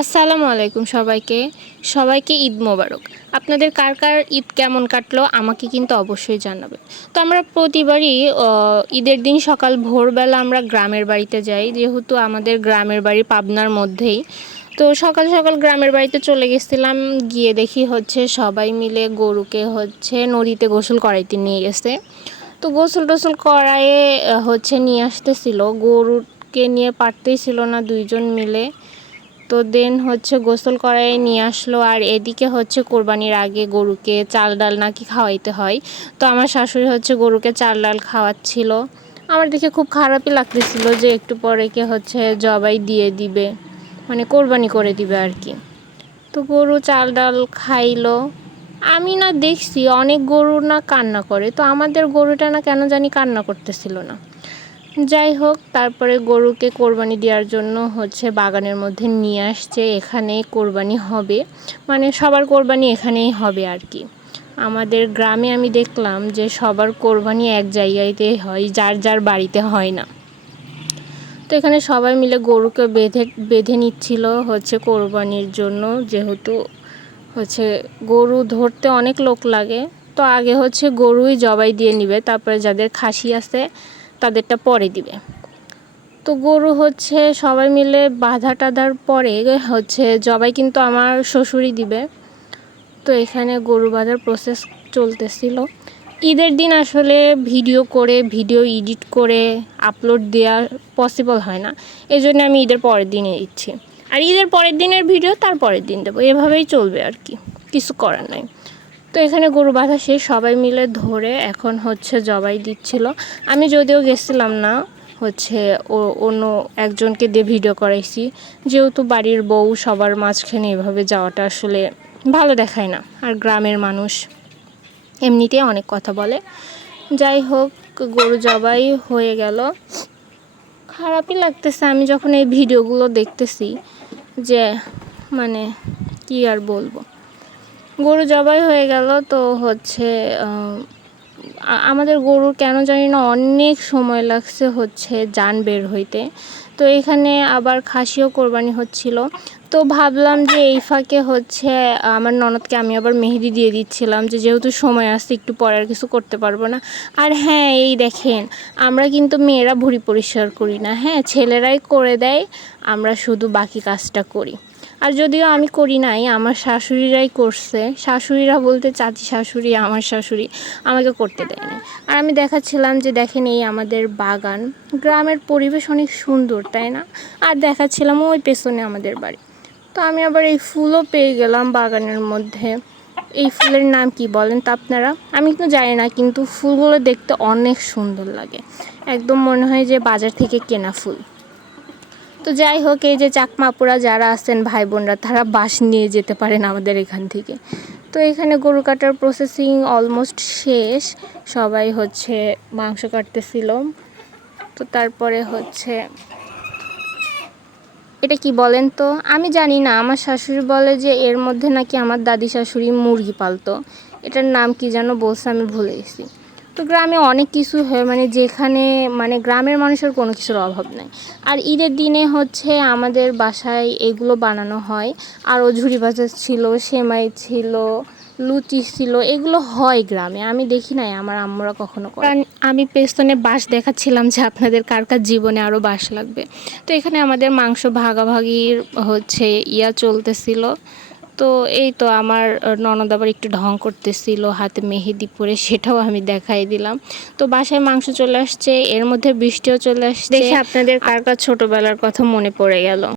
আসসালামু আলাইকুম সবাইকে ঈদ মোবারক। আপনাদের কার কার ঈদ কেমন কাটলো আমাকে কিন্তু অবশ্যই জানাবেন। তো আমরা প্রতিবারই ঈদের দিন সকাল ভোরবেলা আমরা গ্রামের বাড়িতে যাই, যেহেতু আমাদের গ্রামের বাড়ি পাবনার মধ্যেই। তো সকাল সকাল গ্রামের বাড়িতে চলে গেছিলাম, গিয়ে দেখি সবাই মিলে গরুকে নদীতে গোসল করাইতে নিয়ে গেছে। তো গোসল টোসল করায়ে নিয়ে আসতেছিল, গরুকে নিয়ে পারতেই ছিল না দুইজন মিলে। তো দেন গোসল করায় নিয়ে আসলো, আর এদিকে কোরবানির আগে গরুকে চাল ডাল নাকি খাওয়াইতে হয়। তো আমার শাশুড়ি গরুকে চাল ডাল খাওয়াচ্ছিল। আমার দেখে খুব খারাপই লাগতেছিল যে একটু পরে জবাই দিয়ে দিবে, মানে কোরবানি করে দিবে আর কি। তো গরু চাল ডাল খাইলো। আমি না দেখছি অনেক গরু না কান্না করে, তো আমাদের গরুটা না কেন জানি কান্না করতেছিল না। যাই হোক, তারপরে গরুকে কোরবানি দেওয়ার জন্য বাগানের মধ্যে নিয়ে আসছে। এখানেই কোরবানি হবে, মানে সবার কোরবানি এখানেই হবে আর কি। আমাদের গ্রামে আমি দেখলাম যে সবার কোরবানি এক জায়গাতে হয়, যার যার বাড়িতে হয় না। তো এখানে সবাই মিলে গরুকে বেঁধে নিচ্ছিল কোরবানির জন্য, যেহেতু গরু ধরতে অনেক লোক লাগে। তো আগে গরুই জবাই দিয়ে নিবে, তারপরে যাদের খাসি আছে তাদেরটা পরে দিবে। তো গরু সবাই মিলে বাঁধা টাধার পরে জবাই কিন্তু আমার শ্বশুরই দিবে। তো এখানে গরু বাঁধার প্রসেস চলতেছিল। ঈদের দিন আসলে ভিডিও এডিট করে আপলোড দেওয়া পসিবল হয় না, এই জন্য আমি ঈদের পরের দিনে দিচ্ছি। আর ঈদের পরের দিনের ভিডিও তার পরের দিন দেবো, এভাবেই চলবে আর কি, কিছু করার নাই। তো এখানে গরু বাঁধা শেষ, সবাই মিলে ধরে এখন জবাই দিচ্ছিল। আমি যদিও গেছিলাম না, অন্য একজনকে দিয়ে ভিডিও করাইছি, যেহেতু বাড়ির বউ সবার মাঝখানে এভাবে যাওয়াটা আসলে ভালো দেখায় না। আর গ্রামের মানুষ এমনিতেই অনেক কথা বলে। যাই হোক, গরু জবাই হয়ে গেল। খারাপই লাগতেছে আমি যখন এই ভিডিওগুলো দেখতেছি, যে মানে কি আর বলবো। গরু জবাই হয়ে গেল। তো আমাদের গরুর কেন জানি না অনেক সময় লাগছে জান বের হইতে। তো এখানে আবার খাসিও কোরবানি হচ্ছিল। তো ভাবলাম যে এই ফাঁকে আমার ননদকে আমি আবার মেহেদি দিয়ে দিচ্ছিলাম, যেহেতু সময় আসছে, একটু পরে আর কিছু করতে পারবো না। আর হ্যাঁ, এই দেখেন, আমরা কিন্তু মেয়েরা ভুঁড়ি পরিষ্কার করি না, হ্যাঁ ছেলেরাই করে দেয়, আমরা শুধু বাকি কাজটা করি। আর যদিও আমি করি নাই, আমার শাশুড়িরাই করছে। শাশুড়িরা বলতে চাচি শাশুড়ি, আমার শাশুড়ি আমাকে করতে দেয়নি। আর আমি দেখাচ্ছিলাম যে দেখেন, এই আমাদের বাগান, গ্রামের পরিবেশ অনেক সুন্দর, তাই না? আর দেখাচ্ছিলাম ওই পেছনে আমাদের বাড়ি। তো আমি আবার এই ফুলও পেয়ে গেলাম বাগানের মধ্যে। এই ফুলের নাম কি বলেন তো আপনারা? আমি কিন্তু জানি না, কিন্তু ফুলগুলো দেখতে অনেক সুন্দর লাগে, একদম মনে হয় যে বাজার থেকে কেনা ফুল। তো যাই হোক, এই যে চাকমাপুরা যারা আছেন ভাই বোনরা, তারা বাঁশ নিয়ে যেতে পারেন আমাদের এখান থেকে। তো এখানে গরু কাটার প্রসেসিং অলমোস্ট শেষ, সবাই মাংস কাটতেছিল। তো তারপরে এটা কি বলেন তো? আমি জানি না, আমার শাশুড়ি বলে যে এর মধ্যে নাকি আমার দাদি শাশুড়ি মুরগি পালতো, এটার নাম কি যেন বলছে, আমি ভুলে গেছি। তো গ্রামে অনেক কিছু হয়, যেখানে গ্রামের মানুষের কোনো কিছুর অভাব নাই। আর ঈদের দিনে আমাদের বাসায় এগুলো বানানো হয়। আরও ঝুরি ভাজা ছিল, সেমাই ছিল, লুচি ছিল, এগুলো হয় গ্রামে, আমি দেখি নাই আমার আম্মুরা কখনো করে। আমি পেছনে বাঁশ দেখাচ্ছিলাম যে আপনাদের কার কার জীবনে আরও বাঁশ লাগবে। তো এখানে আমাদের মাংস ভাগাভাগির চলতেছিল। তো এই তো আমার ননদ আবার একটু ঢং করতেছিল হাতে মেহেদি পরে, সেটাও আমি দেখাই দিলাম। তো বাসায় মাংস চলে আসছে, এর মধ্যে বৃষ্টিও চলে আসছে। দেখে আপনাদের কার কার ছোটবেলার কথা মনে পড়ে গেল।